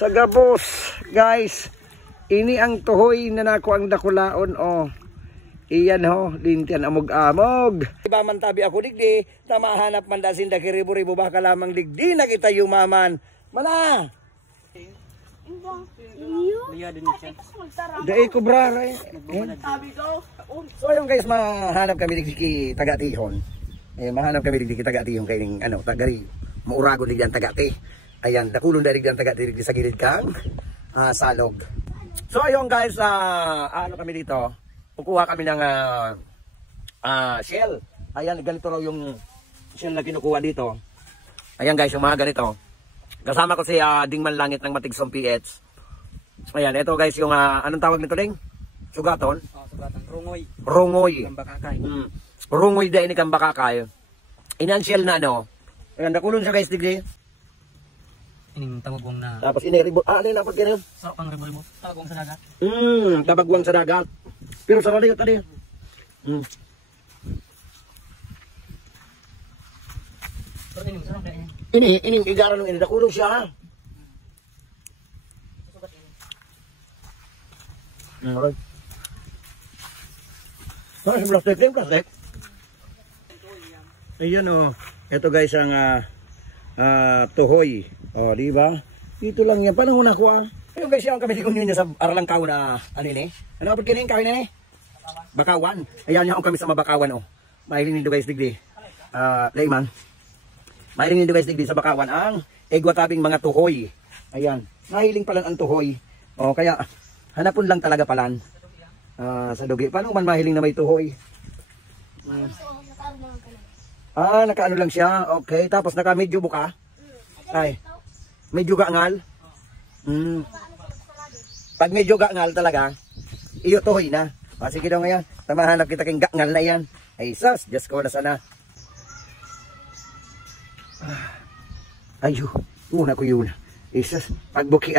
Sa gabos, guys. Ini ang tuhoy na nako ang dakulaon, oh. Iyan ho, lintian amog-amog. Iba man tabi ako digdi, tamahanap man dasin da kiribo-ribo baka lamang digdi na kita yumaman. Mana? Dai ko brara eh. So ayun guys, mahanap kami digdi taga-tihon. Mahanap kami digdi taga-tihon kay ano, tagari maurago digdi taga-ti. Ayan, dakulon dari digdi taga-ti digdi sa gilid kang salog. So ayun guys, ano kami dito? Kukuha kami ng shell. Ayan, ganito raw yung shell na kinukuha dito. Ayan guys, yung mga ganito. Kasama ko si Dingman Langit ng Matigsong PH. Ayan, ito guys yung anong tawag nito, Ding? Sugaton? Sugatan. Rungoy. Rungoy. Kambakakay. Rungoy dahil ni Kambakakay. Inan shell na ano. Ayan, nakulon siya guys, digdi. Ining tabagwang na. Tapos iniribo. Ano yung napag ganyan? Sarap ang ribo-ribo. Tabagwang sa dagat. Tabagwang sa dagat. Pero sa raligot tadi. Pero ining sarap na Ini igara nung ini dakulong siya. Alright. Plastic. Ayan oh. Ito guys ang tuhoy. Oh, di ba? Dito lang yan. Paano na ko Ayun guys, yung kami niyo sa Arlangkaw na ano ni? Ano pa kinin kawin ni? Bakawan. Ayan yung kami sa Mabakawan oh. Mahiling niyo guys digdi. Layman. Mahiling niyo guys digdi sa Bakawan ang egwatabing mga tuhoy. Ayan. Mahiling pala ang tuhoy. Oh, kaya hanapon lang talaga palan. Sa dugi. Paano man mahiling na may tuhoy? Nakaano lang siya. Okay, tapos naka medyo buka. Ay. Medyo gaangal. Pag medyo gaangal talaga, iyo tuhoy na. Sige daw ngayon. Tamahanap kita king gaangal na yan. Ay sus, Diyos ko na sana. Ayo, una ko yun. Isus, pagbuki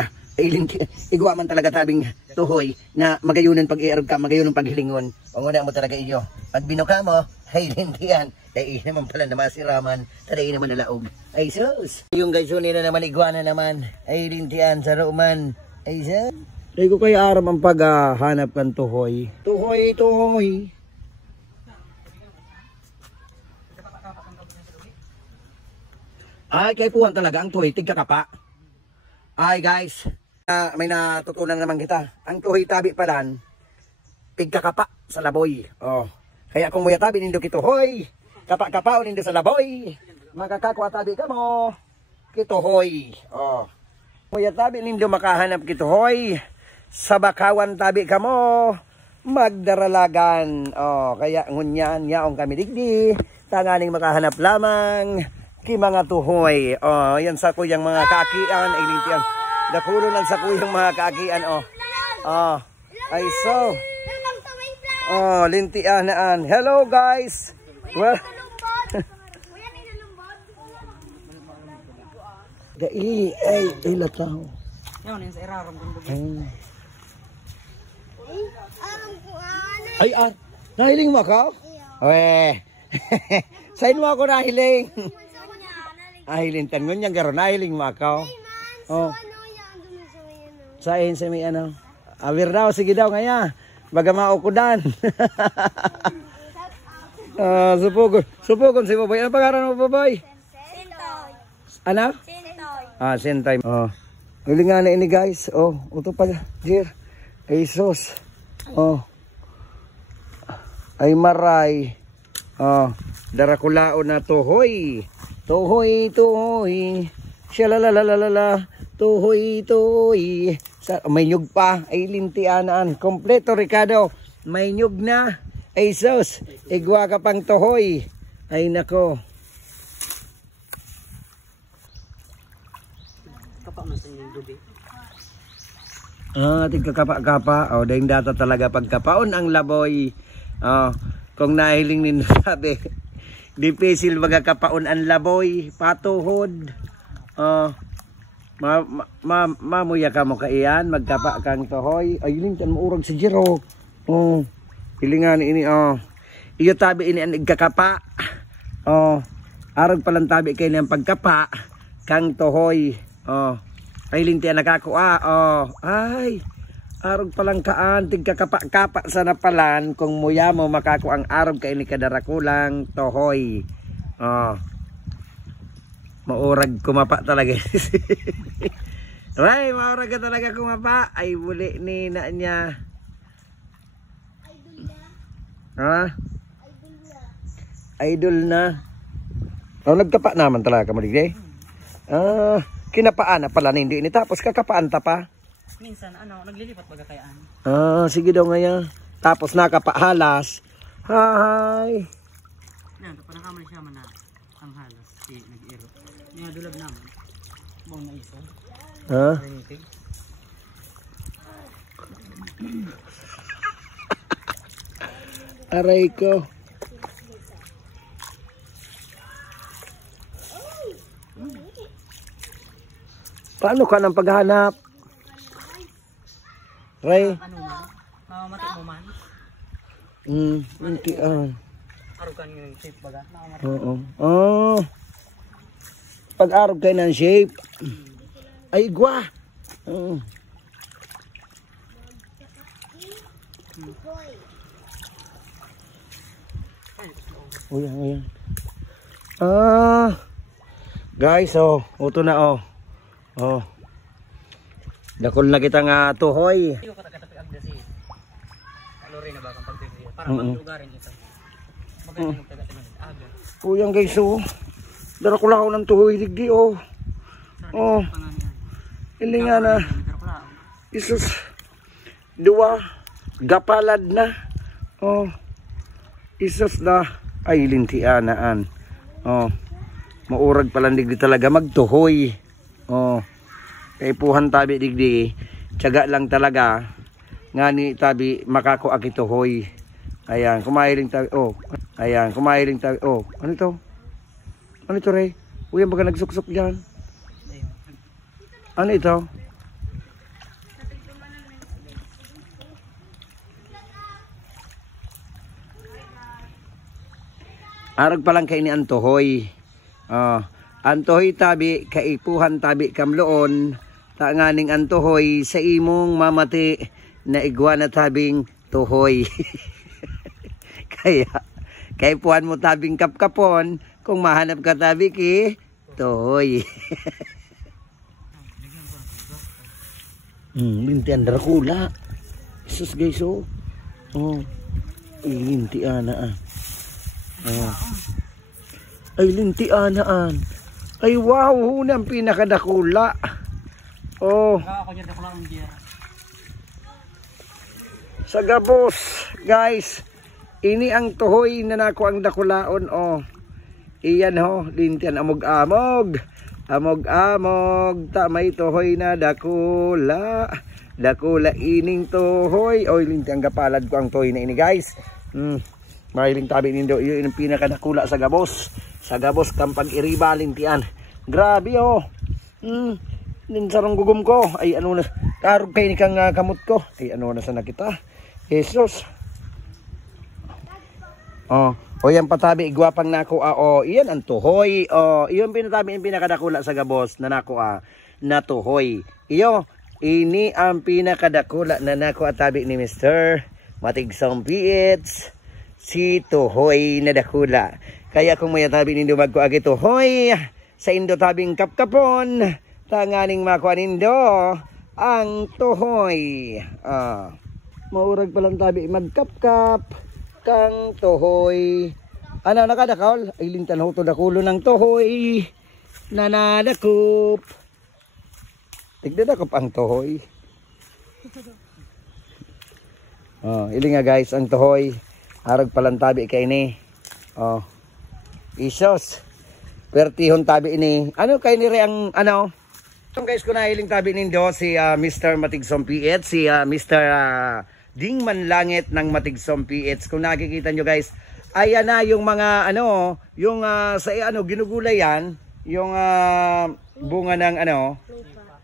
igwa man talaga tabing tuhoy na magayunan pag iarog ka, magayunan pag hilingon. Panguna mo talaga iyo. Pag binuka mo, ay lintian. Ay naman pala na masiraman. Taday naman nalaog. Ay sus. Yung guys na naman iguana naman. Ay lintian sa rooman. Ay sus. Day ko kay aram ang paghanap kan tuhoy. Tuhoy. Ay kay puwan talaga ang tuhoy tigkakapa. Ay guys. May natutunan naman kita. Ang tuhoy tabi palan, pigkakapa sa laboy. Oh. Kaya kung muya tabi nindo kituhoy, kapa-kapao nindo sa laboy, makakakwa tabi ka mo, kituhoy. Oh. Muya tabi nindo makahanap kituhoy, sa Bakawan tabi ka mo, magdaralagan. Oh. Kaya ngunyan, yaong kami digdi, tanganing makahanap lamang, ki mga tuhoy. Oh. Yan sa kuyang mga kakian, ay lintian. Dakulo lang sa kuyang mga kakian, oh. Oh. Ay so. Oh, lintianaan. Hello guys. Well. Dai ay lataw. Yan sa iraram dun. Ay nahiling mo ka? Oy. Sain mo ako nahiling. Nahiling tangon yang garo nahiling mo ka. Oh. Sain sa may ano. Awir daw, sige daw ngaya. Baga maukudan. Supugon si Baboy. Ano pangalan mo, Baboy? Sintoy. Ano? Sintoy. Sintoy. Oh. Hilingan na ini guys. Oh, ito pala. Dear. Ay sus. Oh. Ay maray. Oh. Darakulao na tuhoy. Tuhoy. Shalalalalala. Tuhoy. May nyug pa. Ay lintianaan. Kompleto, Ricardo. May nyug na. Ay sus. Igwa ka pang tuhoy. Ay nako. Kapa man sa inyong dubi. Tigkakapa-kapa. O, dahil data talaga pagkapaon ang laboy. Kung nahiling nino sabi, dipisil magakapaon ang laboy. Patuhod. Mamuya ka mo kaiyan, magkapa kang tohoy. Ay, lintian mo urag si Jiro. Oh, hilingan ini, iyo tabi ini ang igkakapa. Arag palang tabi kayo niyang pagkapa kang tohoy. Ay lintian nakakuha. Oh, ay. Arog palang kaan tigkakapa-kapa sa napalan kung muya mo makakuha ang arog kay ni kadarakulang tohoy. Oh. Maurag kumapa talaga. Ray, maurag ka talaga kumapa. Ay buli ni na niya. Ha? Idol na. Oh, nagkapa naman talaga maligay. Kinapaan na pala hindi ni tapos kakapaan ta pa. Minsan, naglilipat baga kayaan. Sige daw ngayon. Tapos nakapahalas. Hi. Yan, kapag nakamali siya man na ang halas. Nag-iro. Yung dulag naman. Buong na iso. Parinig. Aray ko. Paano ka nang paghanap? Ray? Ano man? Mamatik mo man? Hindi Arugan yung shape baga? Oo. Pag-arog kayo ng shape. Ay, gwa. Uyan. Guys, uto na dakol na kita nga tuhoy. Iyo kata-kata agda si kalori na ba kang pagpipili para maglugarin ito. Magaling yung taga ng aga. Uyan guys, dara ko lang ng tuhoy digdi Ili nga na. Isus. Dua. Gapalad na. Isus na. Ay lintianaan. Maurag palang digdi talaga magtuhoy. Kay puhan tabi digdi, tiyaga lang talaga. Ngani tabi makako akituhoy. Ayan, kumahiling tabi. Ayan, kumahiling tabi. Ano ito? Ano ito, Ray? Uyan baga nagsuksok diyan. Ano ito? Arag pa lang kay ni Antohoy. Antohoy tabi, kaipuhan tabi kamloon. Tanganing antohoy sa imong mamati na iguana tabing tuhoy. Kaya puhan mo tabing kapkapon kung mahanap ka tabi ki tuhoy. Lintian Dracula. Sus guys lintianaan. Ay lintianaan. Ay wow, hunang pinakadakula. Ako dyan ako lang ang gear. Sa gabos, guys. Ini ang tuhoy na nako ang dakulaon Iyan lintian amog-amog. Amog-amog, tamay tuhoy na dakula. Dakula ining tuhoy. Lintian gapalad ko ang tuhoy na ini, guys. Mahiling tabi nindo, yun ang pinakadakula sa gabos. Sa gabos kampag iriba lintian. Grabe sarong gugum ko. Ay ano na, karog kay ni kang kamot ko. Ay ano na sa nakita. Jesus. Yan patabi igwapang nako iyan ang tuhoy. Iyon pinatabi ang pinakadakula sa gabos na nako na tuhoy. Ini ang pinakadakula na nako tabi ni Mr. Matigsong PH. Si tuhoy na dakula. Kaya kung may tabi nindo magko agi tuhoy sa indo tabing kapkapon, tanganing makuha nindo ang tuhoy. Maurag palang tabi magkapkap kang tuhoy. Ano nakadakaw? Ay lintan ho to dakulo ng tuhoy. Nanadakop. Tigdadakop ang tuhoy. Ili nga guys ang tuhoy. Arag palang tabi kay ni. Isos. Pertihon tabi ini. Ano kay ni ang guys ko na hiling tabi nindo si Mr. Matigsong PH, si Mr. Dingman Langit ng Matigsong PH. Kung nakikita nyo guys, ayan na yung mga yung sa ginugulay yan, yung bunga ng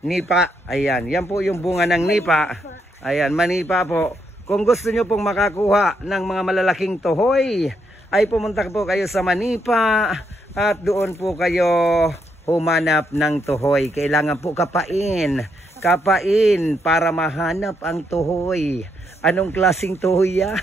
nipa. Ayan, yan po yung bunga ng nipa. Ayan, manipa po. Kung gusto nyo pong makakuha ng mga malalaking tuhoy, ay pumunta po kayo sa Manipa at doon po kayo humanap ng tuhoy. Kailangan po kapain. Kapain para mahanap ang tuhoy. Anong klaseng tuhoy yan?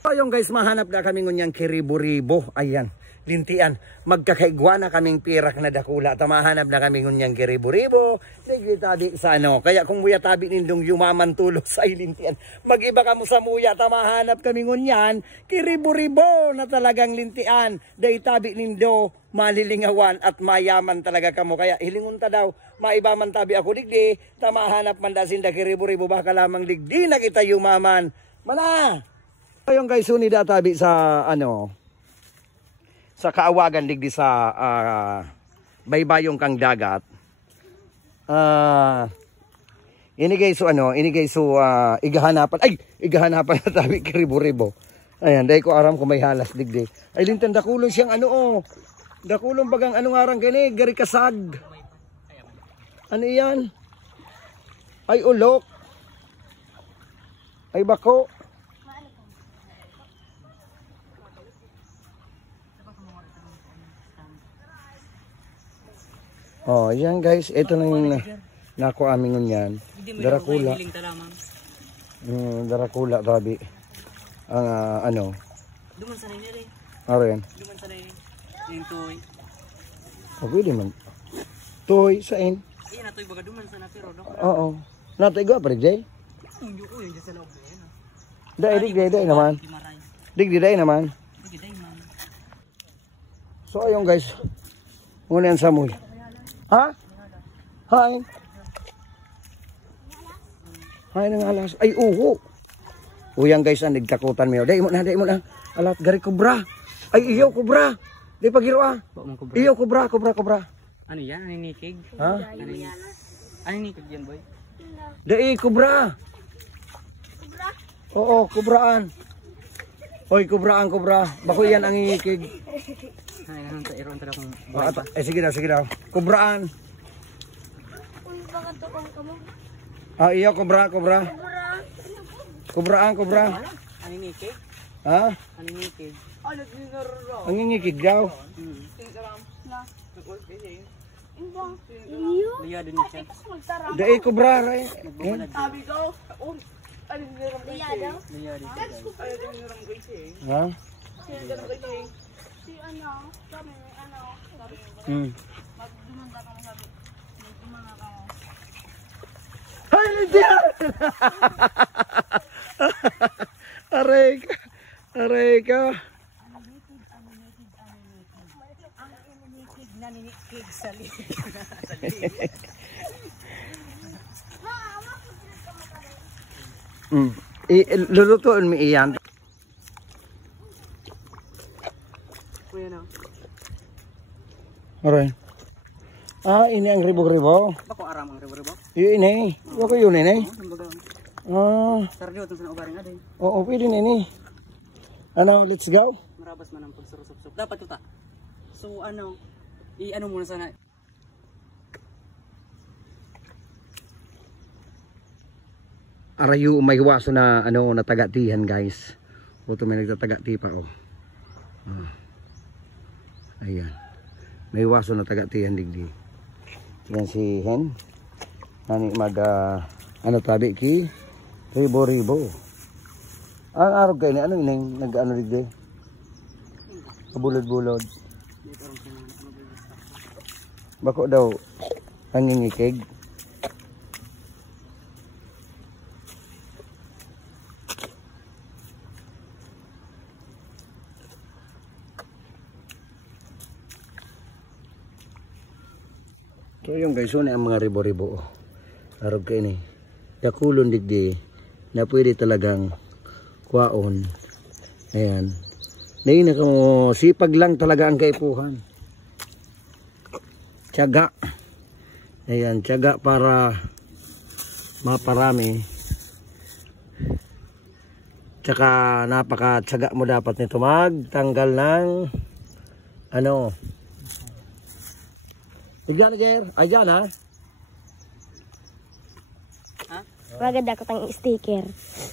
So yung guys, mahanap na kami ngunyang kiribo-ribo. Ayan, lintian. Magkakaigwa na kaming pirak na dakula. Tamahanap na kami ngunyang kiribo-ribo. Sige tabi sa ano. Kaya kung muya tabi nindong yumaman tulos sa lintian. Magiba ka mo sa muya. Tamahanap kami ngunyan kiribo-ribo na talagang lintian. Day tabi nindo malilingawan at mayaman talaga kamo. Kaya hilingon ta daw. Maiba man tabi ako digdi. Tamahanap man da sinda kiribo-ribo. Baka lamang digdi na kita yumaman. Mana! Yung guys, unida tabi sa ano sa kaawagan digdi sa baybayong kang dagat. Ini guys igahanapan igahanapan na tabi kiribo-ribo. Ayan, dahil ko aram kung may halas digdi. Ay lintan dakulon siyang ano dakulon bagang anong arang kini gari kasag. Ano iyan? Ay ulok. Ay bako. Oh, yan guys, ito na yung nako aming yan. Darakula. Darakula tabi. Ang ano? Duman sa nila rin. Ayan. Duman sa nila. Yung toy. Oh, pwede man. Toy, saan? Iyan na toy baga duman sa natiro. Oo. Natay ko pa rin, Jay? Yung dyan sa loob na yan. Day naman. Day naman. So, ayun guys. Muna yan sa muy. Ha? Hi. Hi nang alas. Ay, uho. Uyang guys, nagtakutan mo. Day mo na. Alat, gari kubra. Ay, iyo kubra. Di pagiro Iyo kubra. Ano yan? Aninikig? Ha? Aninikig yan, boy? Day, kubra. Kubra? Oo, kubraan. Oy, kubra. Bako yan ang iikig. Ay, ano ta iron ta kung sige daw. Kubraan. Uy, baka tukang ka mo. Iyo, kubra. Kubraan. Aninikig? Ha? Aninikig. Ang ingikig daw. Iyo? Liya din siya. Day, kubra. Sabi ko, Liya daw? Liya din siya. Ha? Si ano, sabi may ano, sabi magdumanda ka mo sabi, magdumanda ka mo. Ay, Lydia! Aray ka. Ang ininikig na ninikig sa liig. Lulutuin mo iyan. Kuya na. Aray. Ini ang ribo-ribo. Bako aram ang ribo-ribo? Ini. Bako yun ini. Sardiyo itong sinaugaring na din. Oo, pwede ini. Ano, let's go. Marabas man ang pagsurusupsup. Dapat ito ta. So ano, i-ano muna sana. Arayo may waso na ano na tagatihan guys. Ito may nagtatagati pa Ayan. May waso na tagatihan digdi. Yan si Hen. Nani mag ano tabi ki ribo-ribo. Ang araw kayo ni ano ining nag-ano digdi? Bulod-bulod. Bako daw ang ngingikig. So yung guys, so ang mga ribo-ribo. Arog kayo ni. Dakulon digdi na pwede talagang kwaon. Ayan. Nahin na kamo, sipag lang talaga ang kaipuhan. Tiyaga. Ayan, tiyaga para maparami. Tsaka napaka-tiyaga mo dapat nito magtanggal ng ano. Igyan na, Jer. Ayan, ha? Ha? Maganda ko tang sticker.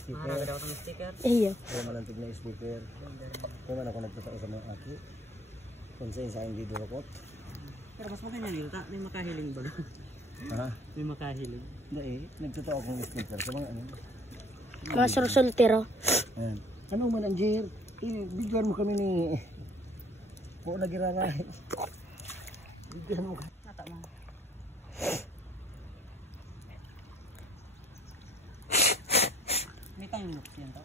Maganda ko tang sticker? Iyo. Kaya malantig na sticker. Kaya man ako nagtatao sa mga aki. Konsensya hindi durokot. Pero mas maganda nila, may makahiling ba? Ha? May makahiling. Hindi nagtotoo akong speaker sa mga ano. Mas soltero. Ayan. Ano man ang Jer? Bigyan mo kami ni... Po nagiraray. Bigyan mo kami. Nata mo. May time lapse yan to.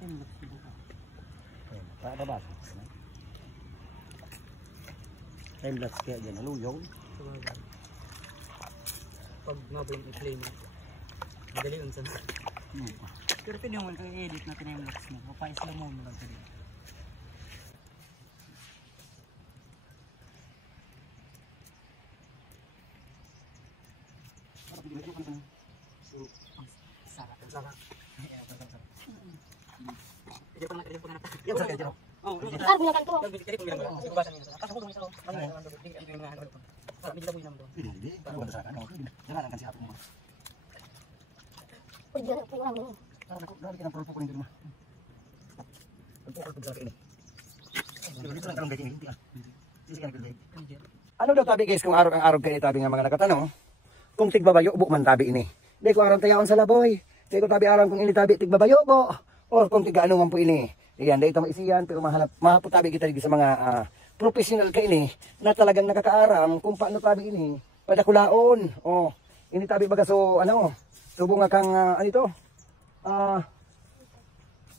Time lapse dito ka. Ayan. Para ba? Time lapse kaya dyan. Haluyong. Pag mabay yung i-play mo. Madali yun sa... Pero pwede naman kang i-edit na time lapse mo. Mapa-isla mo lang pwede. Ah, gunakan ko. Hindi. Ano ba sa akin? Jangan kan siapa mo. Uy, ganun po lang. Dali ka ng pulpo ko rin dito. Pulpo ko sa akin. Dito lang talong gaji hindi ah. Ano daw tabi guys kung araw kayo tabi nga mga nakatanong? Kung tigbabayo bo man tabi ini. Di ko aram tayaon sa laboy. Di ko tabi aram kung ini tabi tigbabayo bo. O kung tiga ano man po ini. Iyan, dito maisiyan pero mahapot tabi kita dito sa mga professional ka ini na talagang nakakaaram kung paano tabi ini. Padakulaon. O, ini tabi baga so ano? So bunga kang ano ito?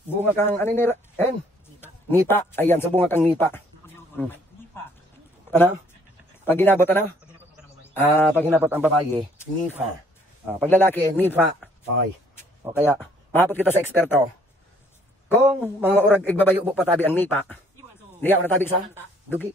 Bunga kang ano ni nipa. Ayan, so bunga kang nipa. Ano? Pag ginabot ano? Pag hinapot ang babae, nipa. Pag lalaki, nipa. Okay. O kaya, mahapot kita sa eksperto. Kung mga urag igbabayo po patabi ang nipa, niya ako natabi sa dugi.